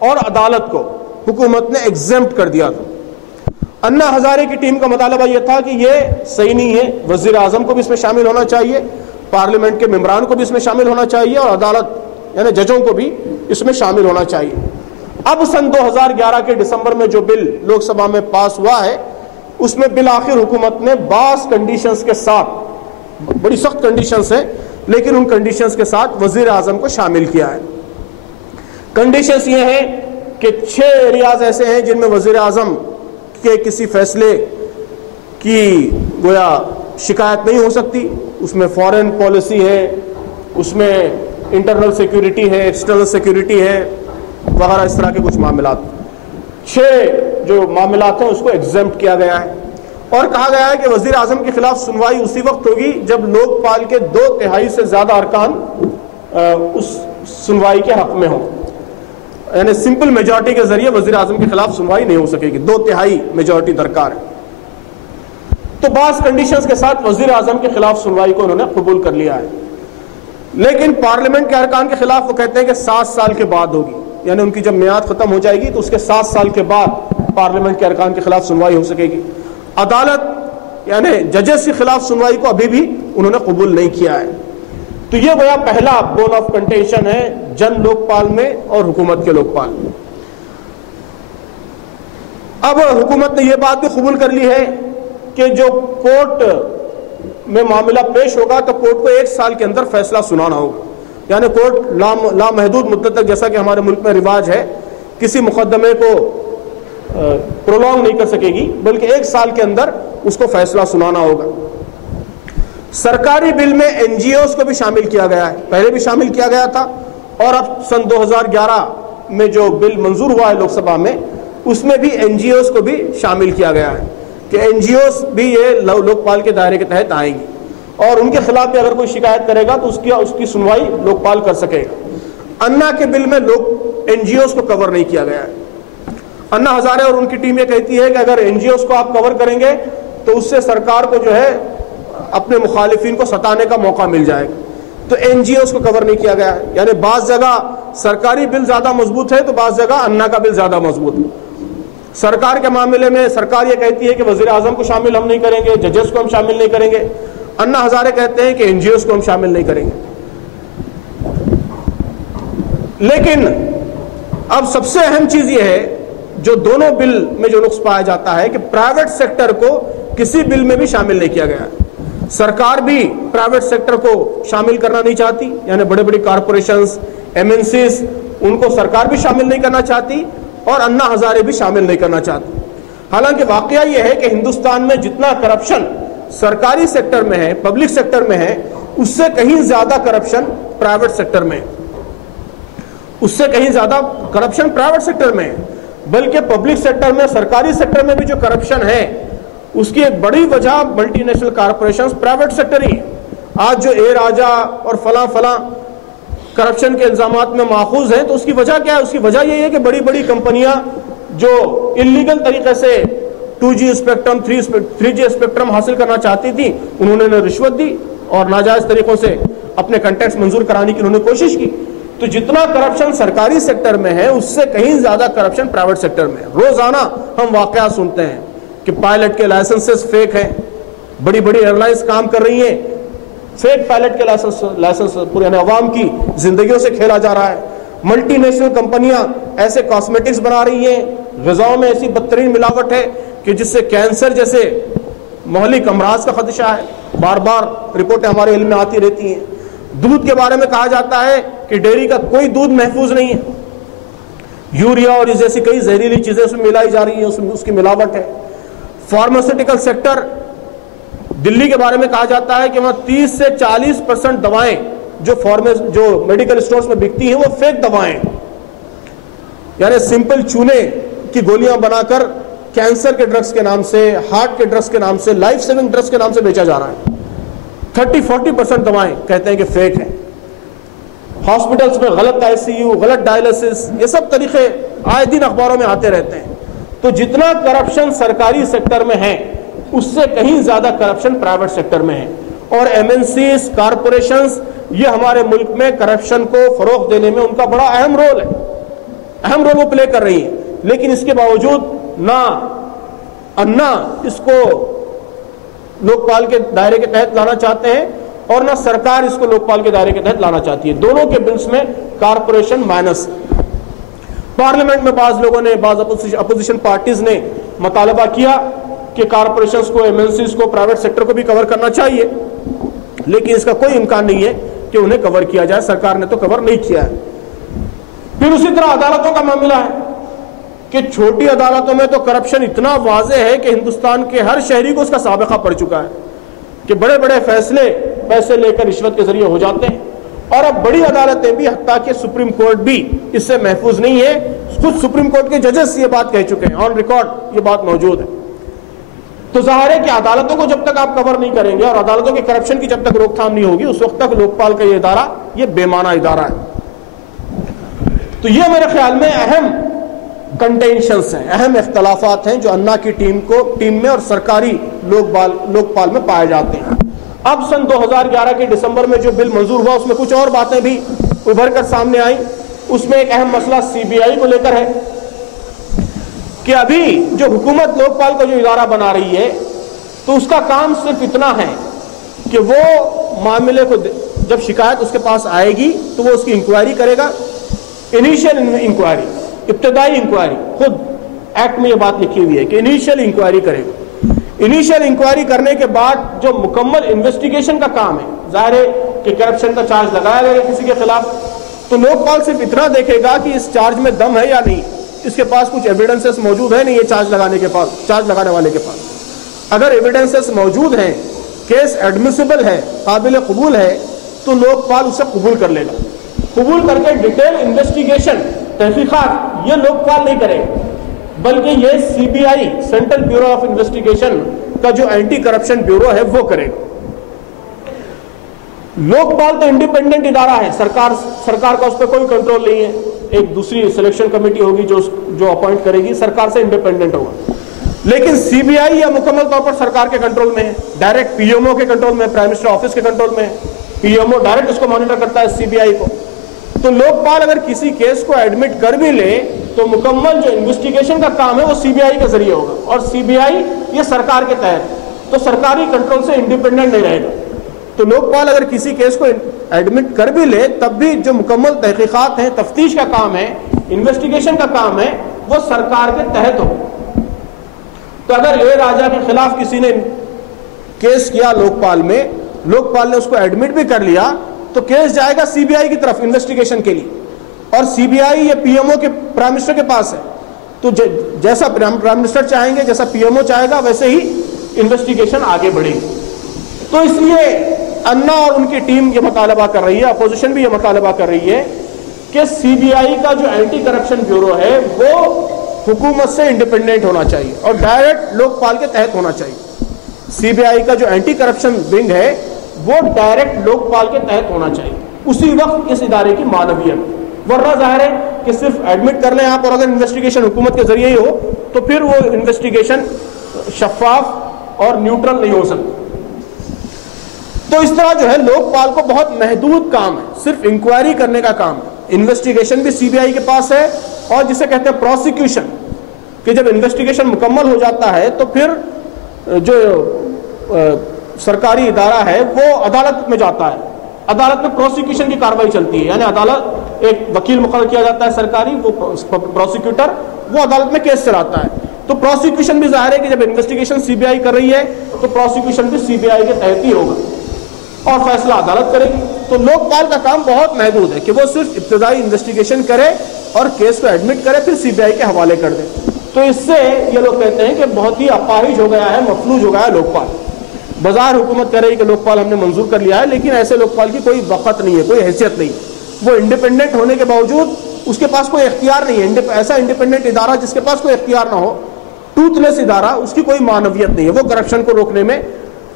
اور عدالت کو حکومت نے ایگزمپٹ کر دیا تھا۔ انا ہزارے کی ٹیم کا مطالبہ یہ تھا کہ یہ صحیح نہیں ہے، وزیر اعظم کو بھی اس میں شامل ہونا چاہیے، پارلیمنٹ کے ممبران کو بھی اس میں شامل ہونا چاہیے، اور عدالت یعنی ججوں کو بھی اس میں شامل ہونا چاہیے۔ اب سن 2011 کے دسمبر میں جو بل لوک سبھا میں پاس ہوا ہے، اس میں بالآخر حکومت نے بعض کنڈیشنز کے ساتھ، بڑی سخت کنڈیشنز ہیں لیکن ان کنڈیشنز کے ساتھ وزیر اعظم کو شامل کیا ہے۔ کنڈیشنز یہ ہیں کہ 6 ایریاز ایسے ہیں جن میں وزیر اعظم کے کسی فیصلے کی گویا شکایت نہیں ہو سکتی۔ اس میں فارن پالیسی ہے، اس میں انٹرنل سیکیورٹی ہے، ایکسٹرنل سیکیورٹی ہے، وغیرہ اس طرح کے کچھ معاملات۔ 6 جو معاملات ہیں اس کو ایگزمپٹ کیا گیا ہے، اور کہا گیا ہے کہ وزیر اعظم کے خلاف سنوائی اسی وقت ہوگی جب لوک پال کے 2/3 سے زیادہ ارکان اس سنوائی کے حق میں ہوں، یعنی سمپل میجورٹی کے ذریعے وزیر اعظم کے خلاف سنوائی نہیں ہو سکے گی، 2/3 میجورٹی درکار ہے۔ تو بعض کنڈیشنز کے ساتھ وزیر اعظم کے خلاف سنوائی کو انہوں نے قبول کر لیا ہے، لیکن پارلیمنٹ کے ارکان کے خلاف وہ کہتے ہیں کہ 7 سال کے بعد ہوگی، یعنی ان کی جب میعاد ختم ہو جائے گی تو اس کے 7 سال کے بعد پارلیمنٹ کے ارکان کے خلاف سنوائی ہو سکے گی۔ عدالت یعنی ججز کے خلاف سنوائی کو ابھی بھی انہوں نے قبول نہیں کیا ہے۔ تو یہ گویا پہلا بون آف کنٹینشن ہے جن لوک پال میں اور حکومت کے لوک پال میں۔ اب حکومت نے یہ بات بھی قبول کر لی ہے کہ جو کورٹ میں معاملہ پیش ہوگا تو کورٹ کو 1 سال کے اندر فیصلہ سنانا ہوگا، یعنی کورٹ لامحدود مدت تک، جیسا کہ ہمارے ملک میں رواج ہے، کسی مقدمے کو پرولونگ نہیں کر سکے گی، بلکہ 1 سال کے اندر اس کو فیصلہ سنانا ہوگا۔ سرکاری بل میں این جی اوز کو بھی شامل کیا گیا ہے، پہلے بھی شامل کیا گیا تھا، اور اب سن 2011 میں جو بل منظور ہوا ہے لوک سبھا میں، اس میں بھی این جی اوز کو بھی شامل کیا گیا ہے کہ این جی اوز بھی یہ لوک پال کے دائرے کے تحت آئیں گی، اور ان کے خلاف بھی اگر کوئی شکایت کرے گا تو اس کی سنوائی لوک پال کر سکے گا۔ انا کے بل میں این جی اوز کو کور نہیں کیا گیا ہے۔ انا ہزارے اور ان کی ٹیم یہ کہتی ہے کہ اگر این جی اوز کو آپ کور کریں گے تو اس سے سرکار کو جو ہے اپنے مخالفین کو ستانے کا موقع مل جائے گا، تو این جی اوز کو کور نہیں کیا گیا ہے، یعنی بعض جگہ سرکاری بل زیادہ مضبوط ہے تو بعض جگہ انا کا بل زیادہ مضبوط ہے۔ سرکار کے معاملے میں سرکار یہ کہتی ہے کہ وزیر اعظم کو شامل ہم نہیں کریں گے، ججز کو ہم شامل نہیں کریں گے، انا ہزارے کہتے ہیں کہ این جی اوز کو ہم شامل نہیں کریں گے۔ لیکن اب سب سے اہم چیز یہ ہے جو دونوں بل میں جو نقص پایا جاتا ہے کہ پرائیویٹ سیکٹر کو کسی بل میں بھی شامل نہیں کیا گیا ہے۔ سرکار بھی پرائیویٹ سیکٹر کو شامل کرنا نہیں چاہتی، یعنی بڑے بڑی کارپوریشنز، ایم این سیز، ان کو سرکار بھی شامل نہیں کرنا چاہتی، اور انا ہزارے بھی شامل نہیں کرنا چاہتی۔ حالانکہ واقعہ یہ ہے کہ ہندوستان میں جتنا کرپشن سرکاری سیکٹر میں ہے، پبلک سیکٹر میں ہے، اس سے کہیں زیادہ کرپشن پرائیویٹ سیکٹر میں ہے، اس سے کہیں زیادہ کرپشن پرائیویٹ سیکٹر میں ہے، بلکہ پبلک سیکٹر میں، سرکاری سیکٹر میں بھی جو کرپشن ہے اس کی ایک بڑی وجہ multinational corporations private sector ہی ہے۔ آج جو اے راجا اور فلاں فلاں کرپشن کے الزامات میں ماخوذ ہیں تو اس کی وجہ کیا ہے؟ اس کی وجہ یہ ہے کہ بڑی بڑی کمپنیاں جو انلیگل طریقے سے 2G اسپیکٹرم 3G اسپیکٹرم حاصل کرنا چاہتی تھی، انہوں نے رشوت دی اور ناجائز طریقوں سے اپنے کنٹیکٹس منظور کرانے کی انہوں نے کوشش کی۔ تو جتنا کرپشن سرکاری سیکٹر میں ہے اس سے کہیں زیادہ کرپشن پرائیویٹ سیکٹر میں ہے۔ روزانہ ہم واقعات سنتے ہیں کہ پائلٹ کے لائسنسز فیک ہیں، بڑی بڑی ایئر لائنز کام کر رہی ہیں، فیک پائلٹ کے لائسنس پورے یعنی عوام کی زندگیوں سے کھیلا جا رہا ہے۔ ملٹی نیشنل کمپنیاں ایسے کاسمیٹکس بنا رہی ہیں، غذاؤں میں ایسی بدترین ملاوٹ ہے کہ جس سے کینسر جیسے مہلک امراض کا خدشہ ہے، بار بار رپورٹیں ہمارے علم میں آتی رہتی ہیں۔ دودھ کے بارے میں کہا جاتا ہے کہ ڈیری کا کوئی دودھ محفوظ نہیں ہے، یوریا اور اس جیسی کئی زہریلی چیزیں اس میں ملائی جا رہی ہیں، اس کی ملاوٹ ہے۔ فارماسیوٹیکل سیکٹر، دلی کے بارے میں کہا جاتا ہے کہ وہاں 30 سے 40% دوائیں جو میڈیکل اسٹورز میں بکتی ہیں وہ فیک دوائیں، یعنی سمپل چونے کی گولیاں بنا کر کینسر کے ڈرگز کے نام سے، ہارٹ کے ڈرگز کے نام سے، لائف سیونگ ڈرگز کے نام سے بیچا جا رہا ہے۔ 30-40% دوائیں کہتے ہیں کہ فیک ہیں۔ ہاسپٹلز میں غلط آئی سی یو، غلط ڈائلسس، یہ سب طریقے آئے دن اخباروں میں آتے رہتے ہیں۔ تو جتنا کرپشن سرکاری سیکٹر میں ہے اس سے کہیں زیادہ کرپشن پرائیویٹ سیکٹر میں ہے، اور ایم این سیز، کارپوریشنز، یہ ہمارے ملک میں کرپشن کو فروغ دینے میں ان کا بڑا اہم رول ہے۔ اہم رول وہ پلے کر رہی ہیں، لیکن اس کے باوجود نہ انا اس کو لوک پال کے دائرے کے تحت لانا چاہتے ہیں اور نہ سرکار اس کو لوک پال کے دائرے کے تحت لانا چاہتی ہے. دونوں کے بلز میں کارپوریشن مائنس. پارلیمنٹ میں بعض لوگوں نے، بعض اپوزیشن پارٹیز نے مطالبہ کیا کہ کارپوریشنز کو، ایم ایل سیز کو، پرائیویٹ سیکٹر کو بھی کور کرنا چاہیے، لیکن اس کا کوئی امکان نہیں ہے کہ انہیں کور کیا جائے. سرکار نے تو کور نہیں کیا ہے. پھر اسی طرح عدالتوں کا معاملہ ہے کہ چھوٹی عدالتوں میں تو کرپشن اتنا واضح ہے کہ ہندوستان کے ہر شہری کو اس کا سابقہ پڑ چکا ہے کہ بڑے بڑے فیصلے پیسے لے کر رشوت کے ذریعے ہو جاتے ہیں. اور اب بڑی عدالتیں بھی، حتیٰ کہ سپریم کورٹ بھی اس سے محفوظ نہیں ہے. خود سپریم کورٹ کے ججز یہ بات کہہ چکے ہیں، آن ریکارڈ یہ بات موجود ہے. تو ظاہر ہے کہ عدالتوں کو جب تک آپ کور نہیں کریں گے اور عدالتوں کے کرپشن کی جب تک روک تھام نہیں ہوگی، اس وقت تک لوک پال کا یہ ادارہ یہ بے معنی ادارہ ہے. تو یہ میرے خیال میں اہم کنٹینشنز ہیں، اہم اختلافات ہیں جو انا کی ٹیم میں اور سرکاری لوک پال میں پائے جاتے ہیں. اب سن 2011 کے دسمبر میں جو بل منظور ہوا، اس میں کچھ اور باتیں بھی ابھر کر سامنے آئیں. اس میں ایک اہم مسئلہ سی بی آئی کو لے کر ہے کہ ابھی جو حکومت لوک پال کا جو ادارہ بنا رہی ہے تو اس کا کام صرف اتنا ہے کہ وہ معاملے کو، جب شکایت اس کے پاس آئے گی تو وہ اس کی انکوائری کرے گا. انیشیل انکوائری، ابتدائی انکوائری، خود ایکٹ میں یہ بات لکھی ہوئی ہے کہ انیشیل انکوائری کرے گا. انیشیل انکوائری کرنے کے بعد جو مکمل انویسٹیگیشن کا کام ہے، ظاہر ہے کہ کرپشن کا چارج لگایا گیا کسی کے خلاف، تو لوک پال صرف اتنا دیکھے گا کہ اس چارج میں دم ہے یا نہیں، اس کے پاس کچھ ایویڈنسز موجود ہے نہیں یہ چارج لگانے والے کے پاس. اگر ایویڈنسز موجود ہیں، کیس ایڈمیسیبل ہے، قابل قبول ہے، تو لوک پال اسے قبول کر لے گا. قبول کر کے ڈیٹیل انویسٹیگیشن، تحقیقات یہ لوک پال نہیں کرے گا، بلکہ یہ C B I, central bureau of investigation کا جو اینٹی کرپشن بیورو ہے وہ کرے گا. لوک پال تو انڈیپینڈنٹ ادارہ ہے، سرکار کا اس پہ کوئی کنٹرول نہیں ہے. ایک دوسری سلیکشن کمیٹی ہوگی جو اپوائنٹ کرے گی، سرکار سے انڈیپینڈنٹ ہوگا. لیکن سی بی آئی یا مکمل طور پر سرکار کے کنٹرول میں ہے، ڈائریکٹ پی ایم او کے کنٹرول میں، پرائم منسٹر آفس کے کنٹرول میں ہے. پی ایم او ڈائریکٹ اس کو مانیٹر کرتا ہے سی بی آئی کو. تو لوک پال اگر کسی کیس کو ایڈمٹ کر بھی لے تو مکمل جو انویسٹیگیشن کا کام ہے وہ سی بی آئی کے ذریعے ہوگا، اور سی بی آئی یہ سرکار کے تحت، تو سرکاری کنٹرول سے انڈیپینڈنٹ نہیں رہے گا. تو لوک پال اگر کسی کیس کو ایڈمٹ کر بھی لے تب بھی جو مکمل تحقیقات ہیں، تفتیش کا کام ہے، انویسٹیگیشن کا کام ہے، وہ سرکار کے تحت ہو. تو اگر اے راجا کے خلاف کسی نے کیس کیا لوک پال میں، لوک پال نے اس کو ایڈمٹ بھی کر لیا، تو کیس جائے گا سی بی آئی کی طرف انویسٹیگیشن کے لیے، اور سی بی آئی یا پی ایم او کے پرائم منسٹر کے پاس ہے. تو جیسا پرائم منسٹر چاہیں گے، جیسا پی ایم او چاہے گا، ویسے ہی انویسٹیگیشن آگے بڑھے گی. تو اس لیے انا اور ان کی ٹیم یہ مطالبہ کر رہی ہے، اپوزیشن بھی یہ مطالبہ کر رہی ہے کہ سی بی آئی کا جو اینٹی کرپشن بیورو ہے وہ حکومت سے انڈیپینڈنٹ ہونا چاہیے اور ڈائریکٹ لوک پال کے تحت ہونا چاہیے. سی بی آئی کا جو اینٹی کرپشن ونگ ہے وہ ڈائریکٹ لوک پال کے تحت ہونا چاہیے. اسی وقت اس ادارے کی معنویت، ورنہ ظاہر ہے کہ صرف ایڈمٹ کر لیں آپ، اور اگر انویسٹیگیشن حکومت کے ذریعے ہی ہو تو پھر وہ انویسٹیگیشن شفاف اور نیوٹرل نہیں ہو سکتی. تو اس طرح جو ہے لوک پال کو بہت محدود کام ہے، صرف انکوائری کرنے کا کام ہے. انویسٹیگیشن بھی سی بی آئی کے پاس ہے، اور جسے کہتے ہیں پروسیکیوشن، کہ جب انویسٹیگیشن مکمل ہو جاتا ہے تو پھر جو سرکاری ادارہ ہے وہ عدالت میں جاتا ہے. عدالت میں پروسیکیوشن کی کارروائی چلتی ہے، یعنی عدالت ایک وکیل مقرر کیا جاتا ہے سرکاری، وہ پروسیکیوٹر، وہ عدالت میں کیس چلاتا ہے. تو پروسیکیوشن بھی ظاہر ہے کہ جب انویسٹیگیشن سی بی آئی کر رہی ہے تو پروسیکیوشن بھی سی بی آئی کے تحت ہی ہوگا اور فیصلہ عدالت کرے گی. تو لوک پال کا کام بہت محدود ہے کہ وہ صرف ابتدائی انویسٹیگیشن کرے اور کیس کو ایڈمٹ کرے، پھر سی بی آئی کے حوالے کر دے. تو اس سے یہ لوگ کہتے ہیں کہ بہت ہی اپاہج ہو گیا ہے، مفلوج ہو گیا ہے لوک پال. بظاہر حکومت کہہ رہی ہے کہ لوک پال ہم نے منظور کر لیا ہے، لیکن ایسے لوک پال کی کوئی وقت نہیں ہے، کوئی حیثیت نہیں. وہ انڈیپینڈنٹ ہونے کے باوجود اس کے پاس کوئی اختیار نہیں ہے. ایسا انڈیپینڈنٹ ادارہ جس کے پاس کوئی اختیار نہ ہو، ٹوتھ لیس ادارہ، اس کی کوئی معنویت نہیں ہے، وہ کرپشن کو روکنے میں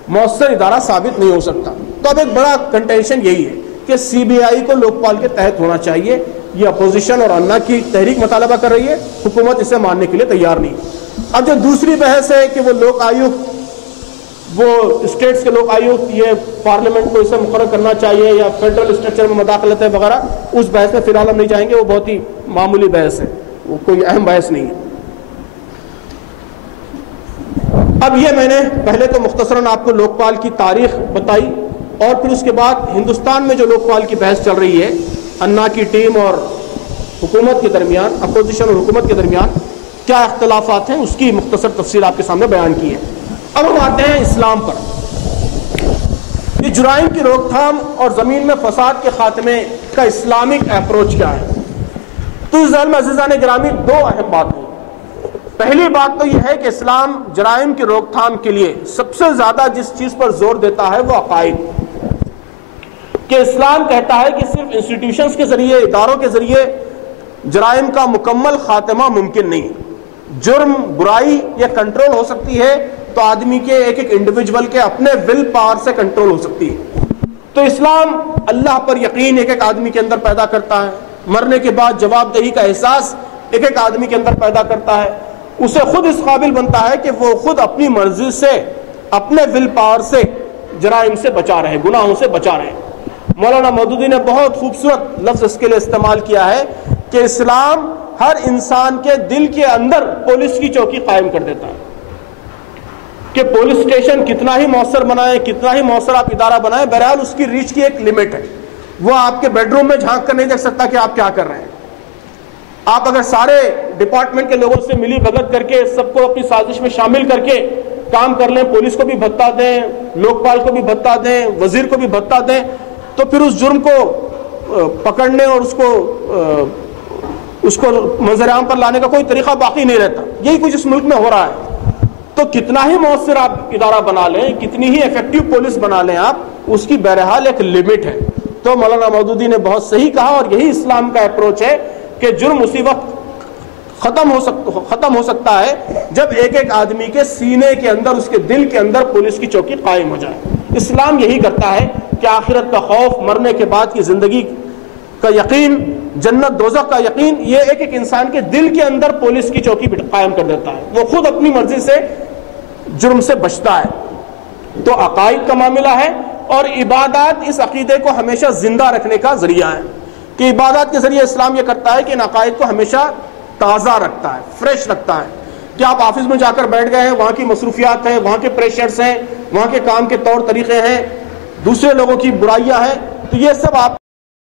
مؤثر ادارہ ثابت نہیں ہو سکتا. تو اب ایک بڑا کنٹینشن یہی ہے کہ سی بی آئی کو لوک پال کے تحت ہونا چاہیے. یہ اپوزیشن اور انا کی تحریک مطالبہ کر رہی ہے، حکومت اسے ماننے کے لیے تیار نہیں. اب جو دوسری بحث ہے کہ وہ لوک آیوکت، وہ اسٹیٹس کے لوک آیوکت، یہ پارلیمنٹ کو اسے مقرر کرنا چاہیے یا فیڈرل اسٹرکچر میں مداخلت ہے وغیرہ، اس بحث میں فی الحال ہم نہیں جائیں گے، وہ بہت ہی معمولی بحث ہے. وہ کوئی اہم بحث نہیں ہے۔ اب یہ میں نے پہلے تو مختصراً آپ کو لوک پال کی تاریخ بتائی، اور پھر اس کے بعد ہندوستان میں جو لوک پال کی بحث چل رہی ہے انا کی ٹیم اور حکومت کے درمیان، اپوزیشن اور حکومت کے درمیان کیا اختلافات ہیں، اس کی مختصر تفصیل آپ کے سامنے بیان کی ہے۔ اب ہم آتے ہیں اسلام پر۔ یہ جرائم کی روک تھام اور زمین میں فساد کے خاتمے کا اسلامک اپروچ کیا ہے؟ تو اس ذیل میں عزیزان گرامی دو اہم باتیں۔ پہلی بات تو یہ ہے کہ اسلام جرائم کی روک تھام کے لیے سب سے زیادہ جس چیز پر زور دیتا ہے وہ عقائد، کہ اسلام کہتا ہے کہ صرف انسٹیٹیوشنز کے ذریعے، اداروں کے ذریعے جرائم کا مکمل خاتمہ ممکن نہیں۔ جرم، برائی یہ کنٹرول ہو سکتی ہے تو آدمی کے ایک ایک انڈیویجول کے اپنے ول پاور سے کنٹرول ہو سکتی ہے۔ تو اسلام اللہ پر یقین ایک ایک آدمی کے اندر پیدا کرتا ہے، مرنے کے بعد جواب دہی کا احساس ایک ایک آدمی کے اندر پیدا کرتا ہے، اسے خود اس قابل بنتا ہے کہ وہ خود اپنی مرضی سے، اپنے ول پاور سے جرائم سے بچا رہے، گناہوں سے بچا رہے۔ مولانا مودودی نے بہت خوبصورت لفظ اس کے لیے استعمال کیا ہے کہ اسلام ہر انسان کے دل کے اندر پولیس کی چوکی قائم کر دیتا ہے، کہ پولیس اسٹیشن کتنا ہی مؤثر بنائیں، کتنا ہی مؤثر آپ ادارہ بنائیں، بہرحال اس کی ریچ کی ایک لمٹ ہے۔ وہ آپ کے بیڈ روم میں جھانک کر نہیں دیکھ سکتا کہ آپ کیا کر رہے ہیں۔ آپ اگر سارے ڈپارٹمنٹ کے لوگوں سے ملی بھگت کر کے سب کو اپنی سازش میں شامل کر کے کام کر لیں، پولیس کو بھی بھتہ دیں، لوک پال کو بھی بھتہ دیں، وزیر کو بھی بھتہ دیں، تو پھر اس جرم کو پکڑنے اور اس کو منظر عام پر لانے کا کوئی طریقہ باقی نہیں رہتا۔ یہی کچھ اس ملک میں ہو رہا ہے۔ تو کتنا ہی مؤثر آپ ادارہ بنا لیں، کتنی ہی ایفیکٹو پولیس بنا لیں آپ، اس کی بہرحال ایک لمٹ ہے۔ تو مولانا مودودی نے بہت صحیح کہا، اور یہی اسلام کا اپروچ ہے کہ جرم اسی وقت ختم ہو سکتا ہے جب ایک ایک آدمی کے سینے کے اندر، اس کے دل کے اندر پولیس کی چوکی قائم ہو جائے۔ اسلام یہی کرتا ہے کہ آخرت کا خوف، مرنے کے بعد کی زندگی کا یقین، جنت دوزخ کا یقین، یہ ایک ایک انسان کے دل کے اندر پولیس کی چوکی قائم کر دیتا ہے۔ وہ خود اپنی مرضی سے جرم سے بچتا ہے۔ تو عقائد کا معاملہ ہے، اور عبادات اس عقیدے کو ہمیشہ زندہ رکھنے کا ذریعہ ہے، کہ عبادات کے ذریعے اسلام یہ کرتا ہے کہ ان عقائد کو ہمیشہ تازہ رکھتا ہے، فریش رکھتا ہے۔ کہ آپ آفس میں جا کر بیٹھ گئے ہیں، وہاں کی مصروفیات ہیں، وہاں کے پریشرز ہیں، وہاں کے کام کے طور طریقے ہیں، دوسرے لوگوں کی برائیاں ہیں، تو یہ سب آپ